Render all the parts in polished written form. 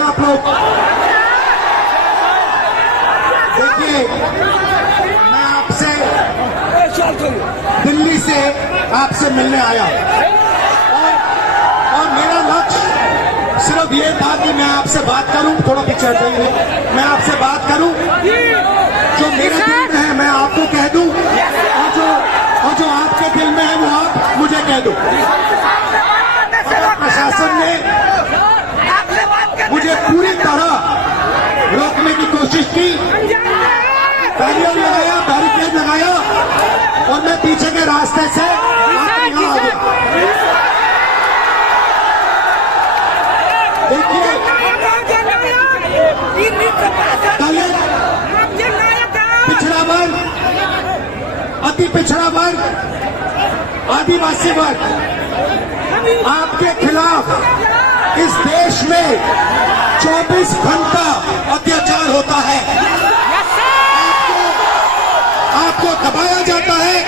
हैं आप लोग? देखिए, मैं आपसे दिल्ली से आपसे मिलने आया और मेरा लक्ष्य सिर्फ ये था कि मैं आपसे बात करूं, थोड़ा पीछे हट जाइए, मैं आपसे बात करूं, जो मेरे दिल में है मैं आपको कह दूं, और जो आपके दिल में है वो आप मुझे कह दो। प्रशासन ने मुझे पूरी तरह रोकने की कोशिश की, बैरियर लगाया, बैरिकेड लगाया, और मैं पीछे के रास्ते से यहाँ आ गया। देखिए, दलित, पिछड़ा वर्ग, अति पिछड़ा वर्ग, आदिवासी वर्ग, आपके खिलाफ इस देश में 24 घंटा अत्याचार होता है। आपको दबाया जाता है,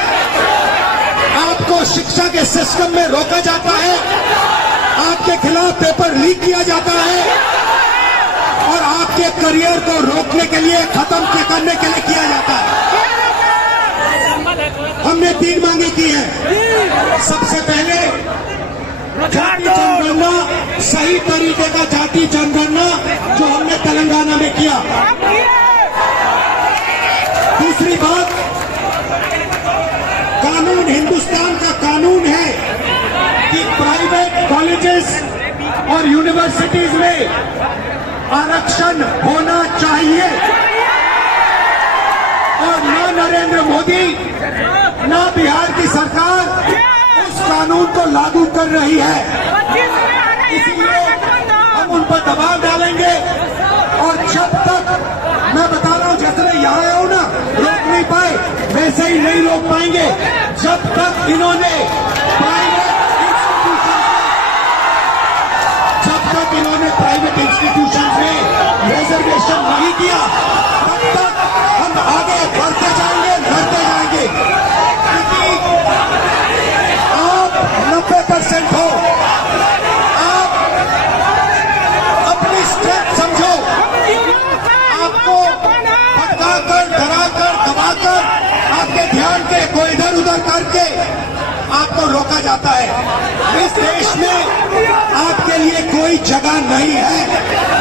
आपको शिक्षा के सिस्टम में रोका जाता है, आपके खिलाफ पेपर लीक किया जाता है, और आपके करियर को रोकने के लिए, खत्म करने के लिए किया जाता है। हमने 3 मांगे की हैं। सबसे पहले जाति जनगणना, सही तरीके का जाति जनगणना जो हमने तेलंगाना में किया। दूसरी बात, कानून, हिंदुस्तान का कानून है कि प्राइवेट कॉलेजेस और यूनिवर्सिटीज में आरक्षण होना चाहिए, और ना नरेंद्र मोदी ना बिहार की सरकार उस कानून को लागू कर रही है। इसलिए हम उन पर दबाव डालेंगे, और जब तक, मैं बता रहा हूं, जैसे यहाँ आया हूं ना, रोक नहीं पाए वैसे ही नहीं रोक पाएंगे जब तक इन्होंने प्राइवेट इंस्टीट्यूशन में रिजर्वेशन नहीं किया, तब तक हम आगे बढ़ते जाएंगे, लड़ते जाएंगे। क्योंकि आप 90% हो, आप अपनी स्ट्रेंथ समझो, आपको भटकाकर, डराकर, दबाकर, आपके ध्यान को इधर उधर करके आपको रोका जाता है। इस देश में आपके लिए कोई जगह नहीं है।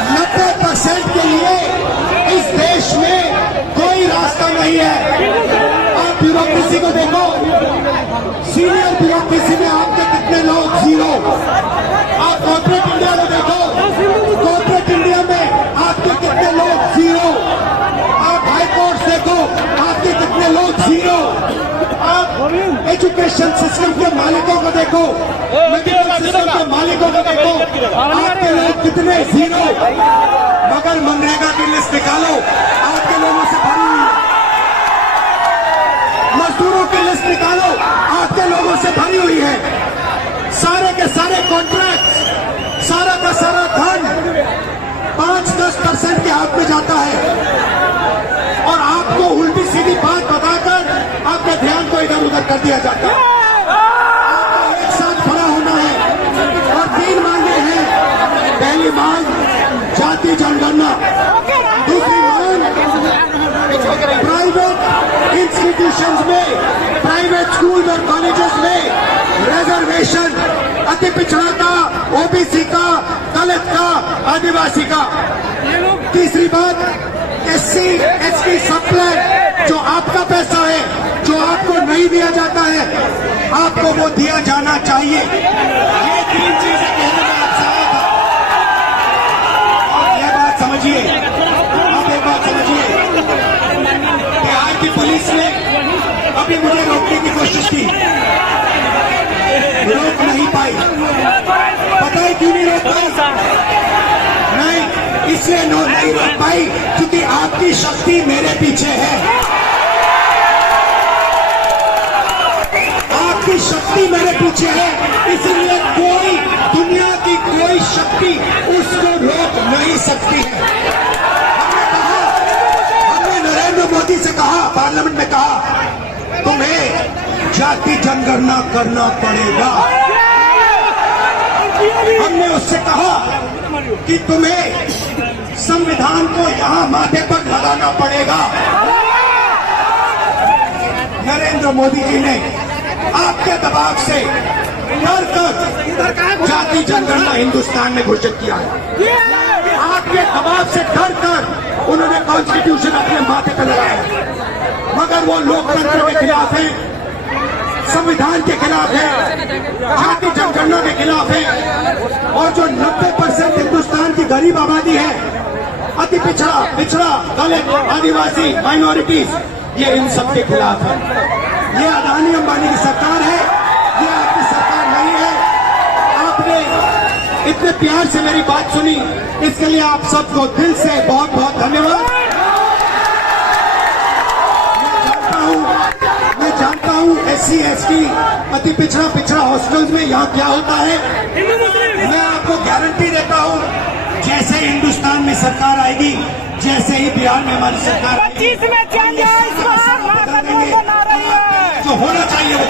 90% के लिए इस देश में कोई रास्ता नहीं है। आप ब्यूरोक्रेसी को देखो, सीनियर ब्यूरोक्रेसी में आपके कितने लोग, 0। आप कॉर्पोरेट इंडिया को देखो, कॉर्पोरेट इंडिया में आपके कितने लोग, 0। आप हाई कोर्ट देखो, आपके कितने लोग, 0। आप एजुकेशन सिस्टम के मालिकों को देखो, मेडिकल सिस्टम के मालिकों को देखो, आपके लोग कितने, 0। मगर मनरेगा की लिस्ट निकालो, आपके लोगों से भरी हुई है। मजदूरों की लिस्ट निकालो, आपके लोगों से भरी हुई है। सारे के सारे कॉन्ट्रैक्ट, सारा का सारा धन 5-10% के हाथ में जाता है, और आपको उल्टी सीधी बात बताकर आपके ध्यान को इधर उधर कर दिया जाता है। आपको एक साथ खड़ा होना है, और 3 मांगे हैं। पहली मांग जाति जनगणना, दूसरी मांग प्राइवेट इंस्टीट्यूशंस में, प्राइवेट स्कूल और कॉलेजेस में रिजर्वेशन, अति पिछड़ा का, ओबीसी का, दलित का, आदिवासी का। तीसरी बात, SC ST सप्लाई, जो आपका पैसा है, जो आपको नहीं दिया जाता है, आपको वो दिया जाना चाहिए। ये 3 चीजें कहने में आपसे आया था। आप ये बात समझिए, आप एक बात समझिए, बिहार की पुलिस ने अभी मुझे रोकने की कोशिश की, रोक नहीं पाई। पता है क्यों नहीं रोक पाई? नहीं, इसलिए नहीं रोक पाई क्योंकि आपकी शक्ति मेरे पीछे है। आपकी शक्ति मेरे पीछे है, इसलिए कोई, दुनिया की कोई शक्ति उसको रोक नहीं सकती है। हमने नरेंद्र मोदी से कहा, पार्लियामेंट में कहा, तुम्हें जाति जनगणना करना पड़ेगा। हमने उससे कहा कि तुम्हें संविधान को यहाँ माथे पर लगाना पड़ेगा। नरेंद्र मोदी जी ने आपके दबाव से डर कर जाति जनगणना हिंदुस्तान में घोषित किया है। आपके दबाव से डर कर उन्होंने कॉन्स्टिट्यूशन अपने माथे पर लगाया, मगर वो लोकतंत्र के खिलाफ है, संविधान के खिलाफ है, जाति जनगणना के खिलाफ है। और जो 90% हिंदुस्तान की गरीब आबादी है, अति पिछड़ा दलित, आदिवासी, माइनॉरिटीज, ये इन सब के खिलाफ है। ये अदानी अंबानी की सरकार है, ये आपकी सरकार नहीं है। आपने इतने प्यार से मेरी बात सुनी, इसके लिए आप सबको दिल से बहुत बहुत धन्यवाद। मैं जानता हूँ SC ST अति पिछड़ा हॉस्टल्स में यहाँ क्या होता है। मैं आपको गारंटी देता हूँ, जैसे हिंदुस्तान में सरकार आएगी, जैसे ही बिहार में हमारी सरकार आएगी, जो होना चाहिए वो